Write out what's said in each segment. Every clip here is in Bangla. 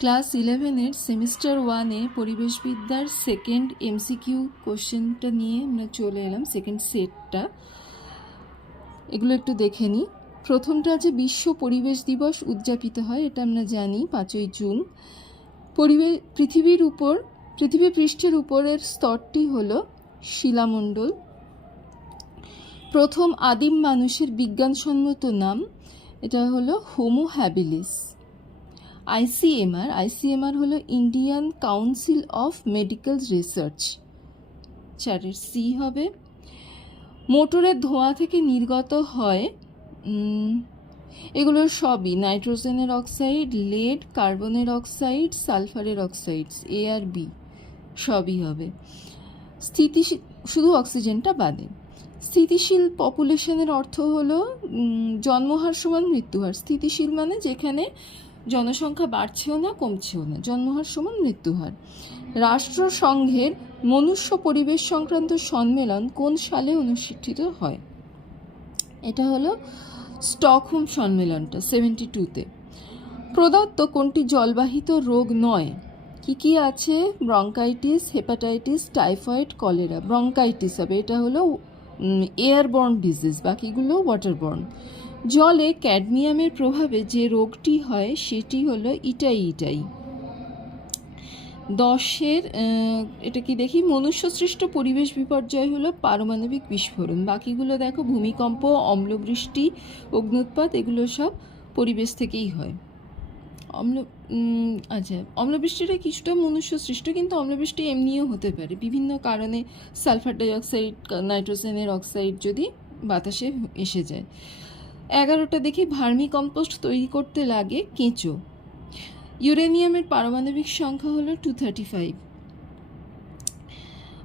ক্লাস 11-এর সেমিস্টার 1-এ পরিবেশবিদ্যার সেকেন্ড এমসিকিউ কোশ্চেনটা নিয়ে আমরা চলে এলাম, সেকেন্ড সেটটা। এগুলো একটু দেখে নিই। প্রথমটা আছে বিশ্ব পরিবেশ দিবস উদযাপিত হয়, এটা আমরা জানি 5ই জুন। পৃথিবী পৃষ্ঠের উপরের স্তরটি হলো শিলামণ্ডল। প্রথম আদিম মানুষের বিজ্ঞানসম্মত নাম, এটা হলো হোমো হ্যাবিলিস। আইসিএমআর হলো Indian council of medical research, 4-এর সি হবে। মোটরের ধোঁয়া থেকে নির্গত হয়, এগুলো সবই নাইট্রোজেনের অক্সাইড, লেড, কার্বনের অক্সাইড, সালফারের অক্সাইডস, এ আর বি সবই হবে। স্থিতিশীল, শুধু অক্সিজেনটা বাদে। স্থিতিশীল পপুলেশনের অর্থ হলো জন্মহার সমান মৃত্যুহার। স্থিতিশীল মানে যেখানে জনসংখ্যা বাড়ছেও না কমছেও না, জন্মহার সমান মৃত্যুহার। রাষ্ট্রসংঘের মনুষ্য পরিবেশ সংক্রান্ত সম্মেলন কোন সালে অনুষ্ঠিত হয়? এটা হলো স্টকহোম সম্মেলনটা 72-তে। প্রদত্ত কোনটি জলবাহিত রোগ নয়? কি আছে? Bronchitis, hepatitis, typhoid, cholera. Bronchitis হবে, এটা হলো এয়ারবর্ন ডিজিজ, বাকিগুলো ওয়াটারবর্ন। জলে ক্যাডমিয়ামের প্রভাবে যে রোগটি হয় সেটি হলো ইটাই। 10-এর এটা কি দেখি, মনুষ্যসৃষ্ট পরিবেশ বিপর্যয় হলো পারমাণবিক বিস্ফোরণ। বাকিগুলো দেখো, ভূমিকম্প, অম্লবৃষ্টি, অগ্ন্যুৎপাত, এগুলো সব পরিবেশ থেকেই হয়। অম্লবৃষ্টিটা কিছুটা মনুষ্য সৃষ্ট, কিন্তু অম্লবৃষ্টি এমনিও হতে পারে বিভিন্ন কারণে। সালফার ডাইঅক্সাইড, নাইট্রোজেনের অক্সাইড যদি বাতাসে এসে যায়। 11টা দেখি, ভার্মি কম্পোস্ট তৈরি করতে লাগে কেঁচো। ইউরেনিয়ামের পারমাণবিক সংখ্যা হলো 235।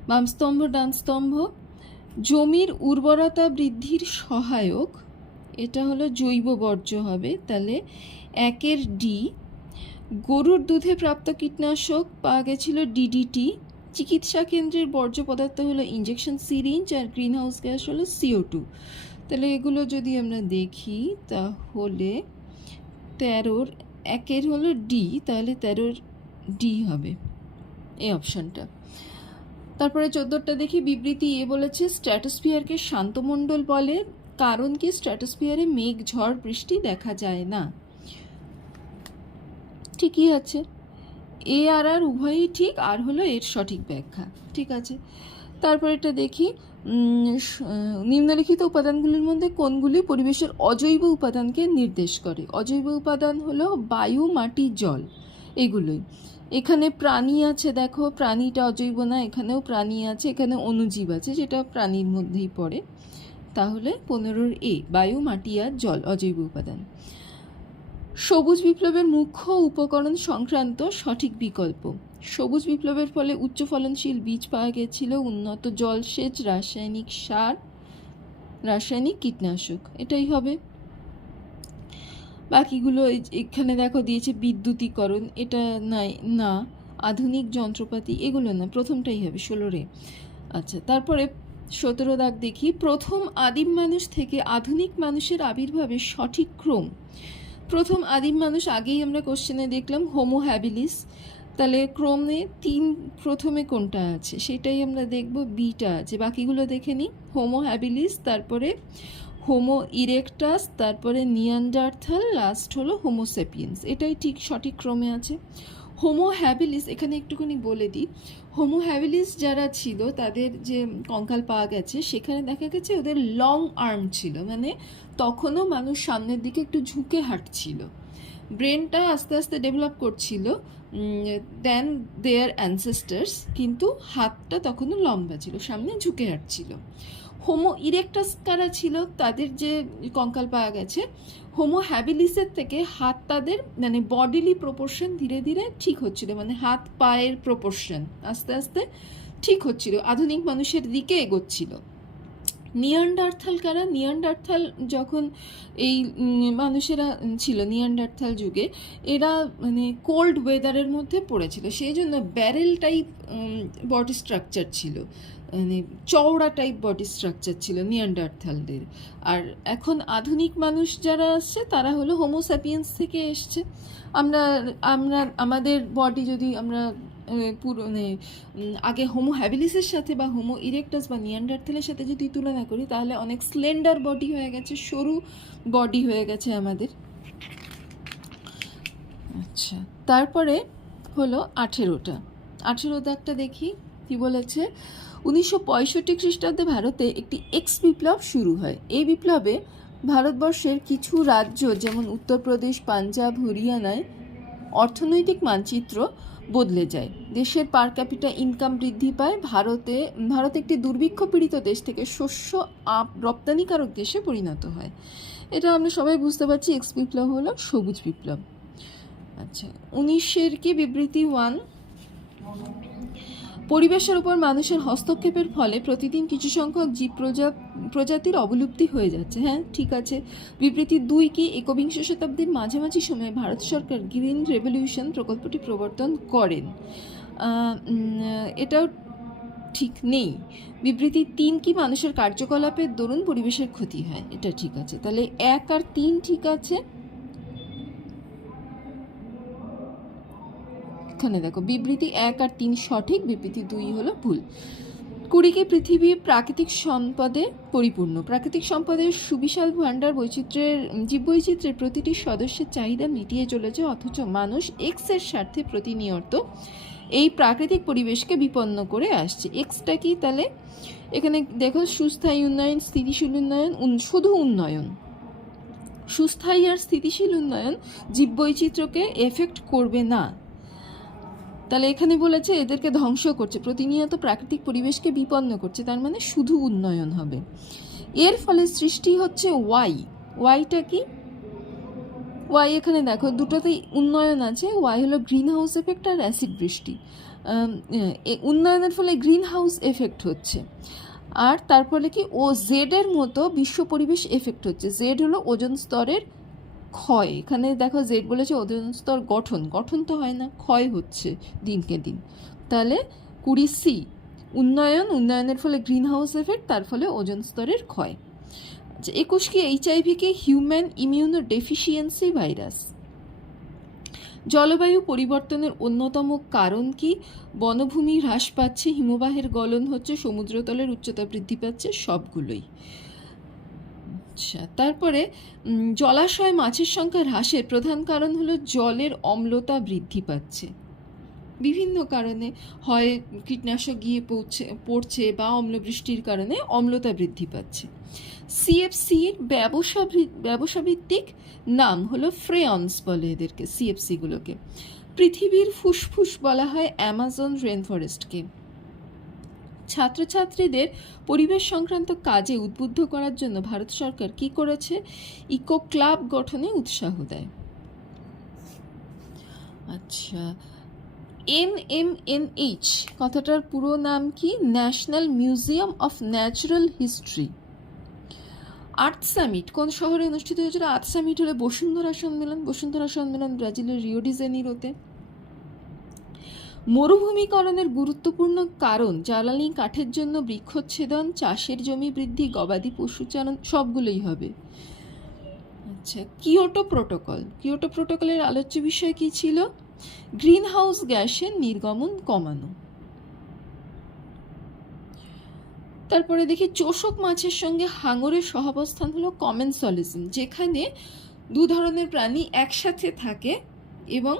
বাম স্তম্ভ, ডান স্তম্ভ। জমির উর্বরতা বৃদ্ধির সহায়ক, এটা হলো জৈব বর্জ্য হবে, তাহলে 1-এর ডি। গরুর দুধে প্রাপ্ত কীটনাশক পাওয়া গেছিল ডিডিটি। চিকিৎসা কেন্দ্রের বর্জ্য পদার্থ হলো ইঞ্জেকশন সিরিঞ্জ, আর গ্রিন হাউস গ্যাস হলো CO2। তাহলে এগুলো যদি আমরা দেখি তাহলে 13-র 1-এর হলো ডি, তাহলে 13-র ডি হবে এই অপশানটা। তারপরে 14টা দেখি, বিবৃতি বলেছে স্ট্র্যাটোস্ফিয়ারকে শান্তমণ্ডল বলে, কারণ কি স্ট্র্যাটোস্ফিয়ারে মেঘ, ঝড়, বৃষ্টি দেখা যায় না। ঠিকই আছে, আর উভয়ই ঠিক, আর হলো এর সঠিক ব্যাখ্যা, ঠিক আছে। তারপর এটা দেখি, নিম্নলিখিত উপাদানগুলির মধ্যে কোনগুলি পরিবেশের অজৈব উপাদানকে নির্দেশ করে? অজৈব উপাদান হলো বায়ু, মাটি, জল, এগুলোই। এখানে প্রাণী আছে, দেখো প্রাণীটা অজৈব না, এখানেও প্রাণী আছে, এখানে অণুজীব আছে, যেটা প্রাণীর মধ্যেই পড়ে। তাহলে 15-র এ, বায়ু, মাটি আর জল অজৈব উপাদান। সবুজ বিপ্লবের মুখ্য উপকরণ সংক্রান্ত সঠিক বিকল্প। সবুজ বিপ্লবের ফলে উচ্চ ফলনশীল বীজ পাওয়া গেছিল, উন্নত জলসেচ, রাসায়নিক সার, রাসায়নিক কীটনাশক, এটাই হবে। বাকিগুলো এখানে দেখো দিয়েছে বিদ্যুতীকরণ, এটা নাই না, আধুনিক যন্ত্রপাতি, এগুলো না, প্রথমটাই হবে 16-রে। আচ্ছা, তারপরে 17 দাগ দেখি, প্রথম আদিম মানুষ থেকে আধুনিক মানুষের আবির্ভাবের সঠিক ক্রম। প্রথম আদিম মানুষ আগেই আমরা কোশ্চেনে দেখলাম হোমো হ্যাবিলিস, তাহলে ক্রমে 3 প্রথমে কোনটা আছে সেটাই আমরা দেখব, বিটা আছে, বাকিগুলো দেখে নিই। হোমো হ্যাবিলিস, তারপরে হোমো ইরেকটাস, তারপরে নিয়ান্ডারথাল, লাস্ট হলো হোমো সেপিয়েন্স, এটাই ঠিক সঠিক ক্রমে আছে। হোমো হ্যাবিলিস, এখানে একটুখানি বলে দিই, হোমো হ্যাবিলিস যারা ছিল তাদের যে কঙ্কাল পাওয়া গেছে সেখানে দেখা গেছে ওদের লং আর্ম ছিল, মানে তখনও মানুষ সামনের দিকে একটু ঝুঁকে হাঁটছিল, ব্রেনটা আস্তে আস্তে ডেভেলপ করছিল দেন দেয়ার অ্যানসেস্টার্স, কিন্তু হাতটা তখনও লম্বা ছিল, সামনে ঝুঁকে হাঁটছিল। হোমো ইরেকটাস কারা ছিল, তাদের যে কঙ্কাল পাওয়া গেছে, হোমো হ্যাবিলিসের থেকে হাত, তাদের মানে বডিলি প্রপোর্শন ধীরে ধীরে ঠিক হচ্ছিল, মানে হাত পায়ের প্রপোর্শন আস্তে আস্তে ঠিক হচ্ছিল, আধুনিক মানুষের দিকে এগোচ্ছিল। নিয়ান্ডারথাল কারা? নিয়ান্ডারথাল যখন এই মানুষেরা ছিল নিয়ান্ডারথাল যুগে, এরা মানে কোল্ড ওয়েদারের মধ্যে পড়েছিল, সেই জন্য ব্যারেল টাইপ বডি স্ট্রাকচার ছিল, মানে চওড়া টাইপ বডি স্ট্রাকচার ছিল নিয়ান্ডারথালদের। আর এখন আধুনিক মানুষ যারা আসছে তারা হলো হোমোস্যাপিয়েন্স থেকে এসছে। আমরা আমরা আমাদের বডি যদি আমরা পুরো মানে আগে হোমো হ্যাবিলিসের সাথে বা হোমো ইরেক্টাস বা নিয়ান্ডারথালের সাথে যদি তুলনা করি তাহলে অনেক স্লেন্ডার বডি হয়ে গেছে, সরু বডি হয়ে গেছে আমাদের। আচ্ছা, তারপরে হলো 18 দাগটা দেখি কি বলেছে। 1965 খ্রিস্টাব্দে ভারতে একটি এক্স বিপ্লব শুরু হয়। এই বিপ্লবে ভারতবর্ষের কিছু রাজ্য যেমন উত্তরপ্রদেশ, পাঞ্জাব, হরিয়ানায় অর্থনৈতিক মানচিত্র বদলে যায়। দেশের পার ক্যাপিটা ইনকাম বৃদ্ধি পায়। ভারত একটি দুর্ভিক্ষ পীড়িত দেশ থেকে শস্য রপ্তানিকারক দেশে পরিণত হয়। এটা আমরা সবাই বুঝতে পারছি। এক্স বিপ্লব হলো সবুজ বিপ্লব। আচ্ছা, 19 কি বিবৃতি 1, পরিবেশের উপর মানুষের হস্তক্ষেপের ফলে প্রতিদিন কিছু সংখ্যক জীব প্রজাতির অবলুপ্তি হয়ে যাচ্ছে। হ্যাঁ, ঠিক আছে। বিবৃতি 2 কি, একবিংশ শতাব্দীর মাঝামাঝি সময়ে ভারত সরকার গ্রিন রেভলিউশন প্রকল্পটি প্রবর্তন করেন। এটাও ঠিক নেই। বিবৃতি 3 কি, মানুষের কার্যকলাপের দরুন পরিবেশের ক্ষতি হয়। এটা ঠিক আছে। তাহলে 1 আর 3 ঠিক আছে। এখানে দেখো বিবৃতি 1 আর 3 সঠিক, বিবৃতি 2 হলো ভুল। 20 কি, পৃথিবী প্রাকৃতিক সম্পদে পরিপূর্ণ। প্রাকৃতিক সম্পদের সুবিশাল ভাণ্ডার জীববৈচিত্র্যের প্রতিটি সদস্যের চাহিদা মিটিয়ে চলেছে, অথচ মানুষ এক্সের স্বার্থে প্রতিনিয়ত এই প্রাকৃতিক পরিবেশকে বিপন্ন করে আসছে। এক্সটা কি? তাহলে এখানে দেখো সুস্থায়ী উন্নয়ন, স্থিতিশীল উন্নয়ন, শুধু উন্নয়ন। সুস্থায়ী আর স্থিতিশীল উন্নয়ন জীববৈচিত্র্যকে এফেক্ট করবে না। তাহলে এখানে বলেছে এদেরকে ধ্বংস করছে, প্রতিনিয়ত প্রাকৃতিক পরিবেশকে বিপন্ন করছে, তার মানে শুধু উন্নয়ন হবে। এর ফলে সৃষ্টি হচ্ছে ওয়াইটা কি? ওয়াই এখানে দেখো দুটোতেই উন্নয়ন আছে। ওয়াই হলো গ্রিন হাউস এফেক্ট আর অ্যাসিড বৃষ্টি। উন্নয়নের ফলে গ্রিন হাউস এফেক্ট হচ্ছে। আর তারপরে কি, জেডের মতো বিশ্ব পরিবেশ এফেক্ট হচ্ছে। জেড হলো ওজোন স্তরের ক্ষয়। এখানে দেখো জেড বলেছে ওজোন স্তর গঠন তো হয় না, ক্ষয় হচ্ছে দিনকে দিন। তাহলে 20 সি, উন্নয়নের ফলে গ্রিন হাউস এফেক্ট, তার ফলে ওজোন স্তরের ক্ষয়। আচ্ছা, 21 কি, HIV কে হিউম্যান ইমিউনো ডেফিসিয়েন্সি ভাইরাস। জলবায়ু পরিবর্তনের অন্যতম কারণ কি? বনভূমি হ্রাস পাচ্ছে, হিমবাহের গলন হচ্ছে, সমুদ্রতলের উচ্চতা বৃদ্ধি পাচ্ছে, সবগুলোই। আচ্ছা, তারপরে জলাশয় মাছের সংখ্যা হ্রাসের প্রধান কারণ হলো জলের অম্লতা বৃদ্ধি পাচ্ছে। বিভিন্ন কারণে, হয় কীটনাশক গিয়ে পড়ছে বা অম্লবৃষ্টির কারণে অম্লতা বৃদ্ধি পাচ্ছে। সিএফসির ব্যবসাভিত্তিক নাম হলো ফ্রেয়ন্স বলে এদেরকে, সিএফসিগুলোকে। পৃথিবীর ফুসফুস বলা হয় অ্যামাজন রেন ফরেস্টকে। ছাত্রছাত্রীদের পরিবেশ সংক্রান্ত কাজে উদ্বুদ্ধ করার জন্য ভারত সরকার কি করেছে? ইকো ক্লাব গঠনে উৎসাহ দেয়। আচ্ছা, NMNH কথাটার পুরো নাম কি? National museum of natural history. Earth summit কোন শহরে অনুষ্ঠিত হয়েছিল? আর্থ সামিট হলো বসুন্ধরা সম্মেলন ব্রাজিলের রিও ডি জেনিরোতে। মরুভূমিকরণের গুরুত্বপূর্ণ কারণ জ্বালানি কাঠের জন্য বৃক্ষচ্ছেদন, চাষের জমি বৃদ্ধি, গবাদি পশুচারণ, সবগুলোই হবে। আচ্ছা, কিয়োটো প্রোটোকলের আলোচ্য বিষয় কি ছিল? গ্রিন হাউস গ্যাসের নির্গমন কমানো। তারপরে দেখি চোষক মাছের সঙ্গে হাঙরের সহাবস্থান হলো কমেন্সলিজম, যেখানে দু ধরনের প্রাণী একসাথে থাকে এবং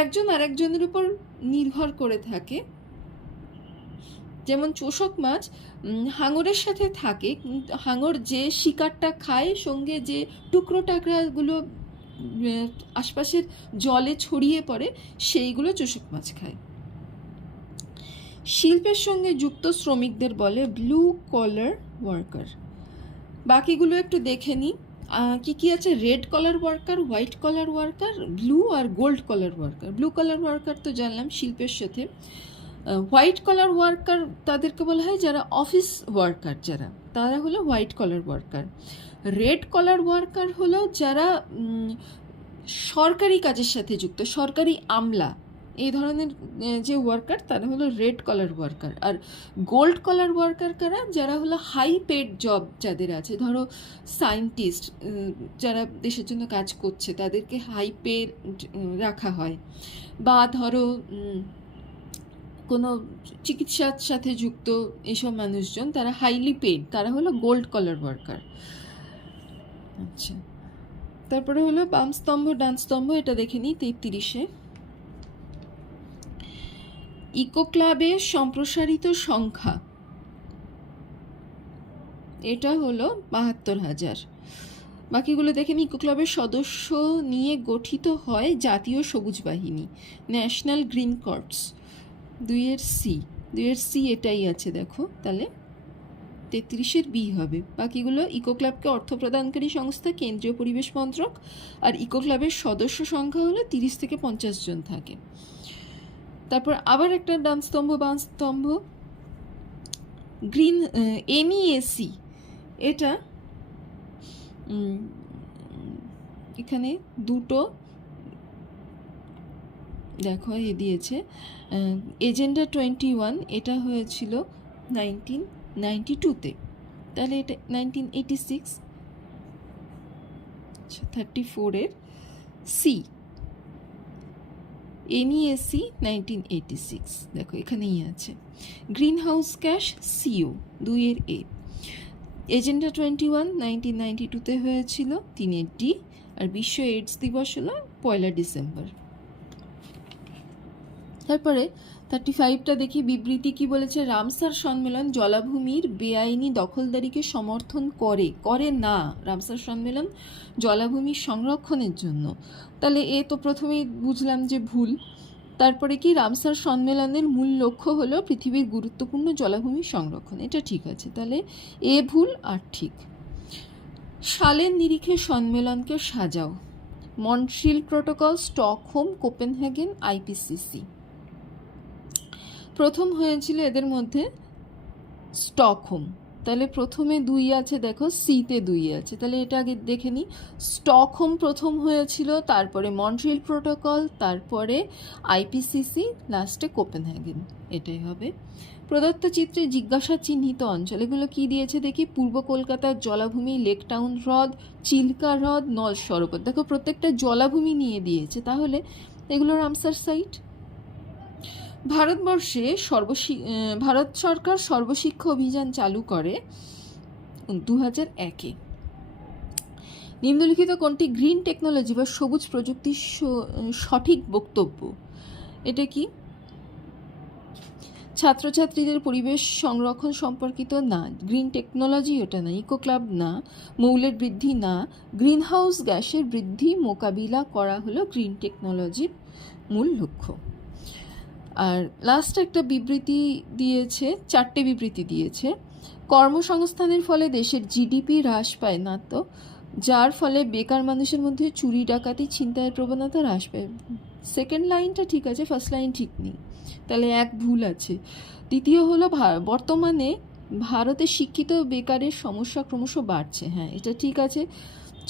একজন আরেকজনের উপর নির্ভর করে থাকে। যেমন চোষক মাছ হাঙরের সাথে থাকে, হাঙর যে শিকারটা খায়, সঙ্গে যে টুকরো টাকরাগুলো আশপাশের জলে ছড়িয়ে পড়ে সেইগুলো চোষক মাছ খায়। শিল্পের সঙ্গে যুক্ত শ্রমিকদের বলে ব্লু কলার ওয়ার্কার। বাকিগুলো একটু দেখে নিই কি কি আছে। Red collar worker, white collar worker, blue আর gold collar worker. Blue collar worker তো জানলাম শিল্পের সাথে। হোয়াইট কলার ওয়ার্কার তাদেরকে বলা হয় যারা অফিস ওয়ার্কার, তারা হলো white collar worker. Red collar worker হলো যারা সরকারি কাজের সাথে যুক্ত, সরকারি আমলা, এই ধরনের যে ওয়ার্কার তারা হলো রেড কলার ওয়ার্কার। আর গোল্ড কলার ওয়ার্কার কারা, যারা হলো হাই পেড জব যাদের আছে, ধরো সায়েন্টিস্ট যারা দেশের জন্য কাজ করছে তাদেরকে হাই পে রাখা হয়, বা ধরো কোনো চিকিৎসার সাথে যুক্ত এসব মানুষজন তারা হাইলি পেড, তারা হলো গোল্ড কলার ওয়ার্কার। আচ্ছা, তারপরে হলো বাম স্তম্ভ ডান স্তম্ভ, এটা দেখে নিই 33-এ। ইকো ক্লাবের সম্প্রসারিত সংখ্যা এটা হলো 72,000। বাকিগুলো দেখে নিই। ইকো ক্লাবের সদস্য নিয়ে গঠিত হয় জাতীয় সবুজ বাহিনী, ন্যাশনাল গ্রিন কর্পস। 2-এর সি এটাই আছে, দেখো তাহলে 33-এর বি হবে। বাকিগুলো ইকো ক্লাবকে অর্থ প্রদানকারী সংস্থা কেন্দ্রীয় পরিবেশ মন্ত্রক, আর ইকো ক্লাবের সদস্য সংখ্যা হলো 30 থেকে 50 জন থাকে। তারপর আবার একটা ডান স্তম্ভ বাম স্তম্ভ, গ্রিন NEAC, এটা এখানে দুটো দেখো দিয়েছে। এজেন্ডা 21 এটা হয়েছিল 1992-তে, তাহলে এটা 1986। 34-এর সি, NEAC 1986, দেখো এখানেই আছে। গ্রিন হাউস গ্যাস CO 2-এর এ। এজেন্ডা 21 1992-তে হয়েছিল 3-এর ডি। আর বিশ্ব এইডস দিবস হলো 1 ডিসেম্বর। তারপরে 35টা দেখি। বিবৃতি কি বলেছে? রামসার সম্মেলন জলাভূমির বেআইনি দখলদারিকে সমর্থন করে না। রামসার সম্মেলন জলাভূমির সংরক্ষণের জন্য। তাহলে এ তো প্রথমেই বুঝলাম যে ভুল। তারপরে কি? রামসার সম্মেলনের মূল লক্ষ্য হলো পৃথিবীর গুরুত্বপূর্ণ জলাভূমি সংরক্ষণ, এটা ঠিক আছে। তাহলে এ ভুল আর ঠিক। সালের নিরিখে সম্মেলনকে সাজাও। Montreal protocol, Stockholm, Copenhagen, IPCC। প্রথম হয়েছিল এদের মধ্যে স্টকহোম, তাহলে প্রথমে 2 আছে, দেখো সিতে 2 আছে, তাহলে এটা আগে দেখে নিই। স্টকহোম প্রথম হয়েছিল, তারপরে মন্ট্রিল প্রোটোকল, তারপরে IPCC, লাস্টে কোপেনহেগেন, এটাই হবে। প্রদত্ত চিত্রে জিজ্ঞাসা চিহ্নিত অঞ্চল, এগুলো কি দিয়েছে দেখি। পূর্ব কলকাতার জলাভূমি, লেক টাউন হ্রদ, চিল্কা হ্রদ, নল সরোবর। দেখো প্রত্যেকটা জলাভূমি নিয়ে দিয়েছে, তাহলে এগুলো রামসার সাইট। ভারতবর্ষে ভারত সরকার সর্বশিক্ষা অভিযান চালু করে 2001-এ। নিম্নলিখিত কোনটি গ্রিন টেকনোলজি বা সবুজ প্রযুক্তির সঠিক বক্তব্য? এটা কি? ছাত্রছাত্রীদের পরিবেশ সংরক্ষণ সম্পর্কিত না, গ্রিন টেকনোলজি ওটা না। ইকো ক্লাব না, মৌলের বৃদ্ধি না, গ্রিন হাউস গ্যাসের বৃদ্ধি মোকাবিলা করা হলো গ্রিন টেকনোলজির মূল লক্ষ্য। আর লাস্ট একটা বিবৃতি দিয়েছে, 4টে বিবৃতি দিয়েছে। কর্মসংস্থানের ফলে দেশের GDP হ্রাস পায় না, তো যার ফলে বেকার মানুষের মধ্যে চুরি ডাকাতি ছিনতাইয়ের প্রবণতা হ্রাস পায়। সেকেন্ড লাইনটা ঠিক আছে, ফার্স্ট লাইন ঠিক নেই, তাহলে এক ভুল আছে। দ্বিতীয় হলো বর্তমানে ভারতে শিক্ষিত বেকারের সমস্যা ক্রমশ বাড়ছে, হ্যাঁ এটা ঠিক আছে।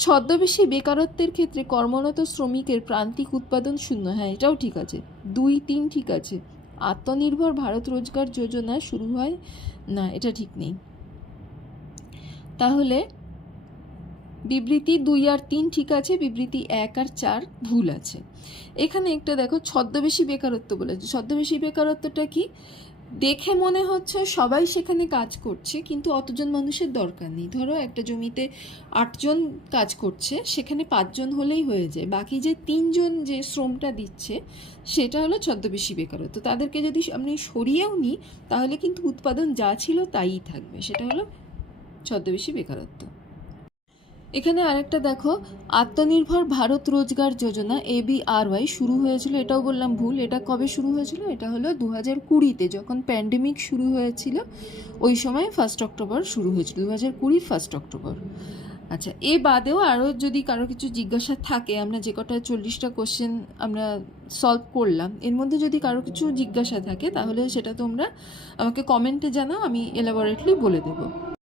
ছদ্মবেশী বেকারত্বের ক্ষেত্রে কর্মরত শ্রমিকের প্রান্তিক উৎপাদন শূন্য, হ্যাঁ এটাও ঠিক আছে। 2-3 ঠিক আছে। আত্মনির্ভর ভারত রোজগার যোজনা শুরু হয় না, এটা ঠিক নেই। তাহলে বিবৃতি 2 আর 3 ঠিক আছে, বিবৃতি 1 আর 4 ভুল আছে। এখানে একটা দেখো, ছদ্মবেশী বেকারত্ব বলেছে। ছদ্মবেশী বেকারত্বটা কি? দেখে মনে হচ্ছে সবাই সেখানে কাজ করছে, কিন্তু অতজন মানুষের দরকার নেই। ধরো একটা জমিতে 8 জন কাজ করছে, সেখানে 5 জন হলেই হয়ে যায়, বাকি যে 3 জন যে শ্রমটা দিচ্ছে সেটা হলো ছদ্মবেশী বেকারত্ব। তাদেরকে যদি আমি সরিয়েও নিই তাহলে কিন্তু উৎপাদন যা ছিল তাই থাকবে, সেটা হলো ছদ্মবেশী বেকারত্ব। এখানে আরেকটা দেখো, আত্মনির্ভর ভারত রোজগার যোজনা ABRY শুরু হয়েছিল, এটাও বললাম ভুল। এটা কবে শুরু হয়েছিল? এটা হলো 2020-তে, যখন প্যান্ডেমিক শুরু হয়েছিল ওই সময় 1 অক্টোবর শুরু হয়েছিল, 2020 1 অক্টোবর। আচ্ছা, এ বাদেও আরও যদি কারো কিছু জিজ্ঞাসা থাকে, আমরা যে কটা 40টা কোশ্চেন আমরা সলভ করলাম, এর মধ্যে যদি কারো কিছু জিজ্ঞাসা থাকে তাহলে সেটা তোমরা আমাকে কমেন্টে জানাও, আমি এলাবোরেটলি বলে দেবো।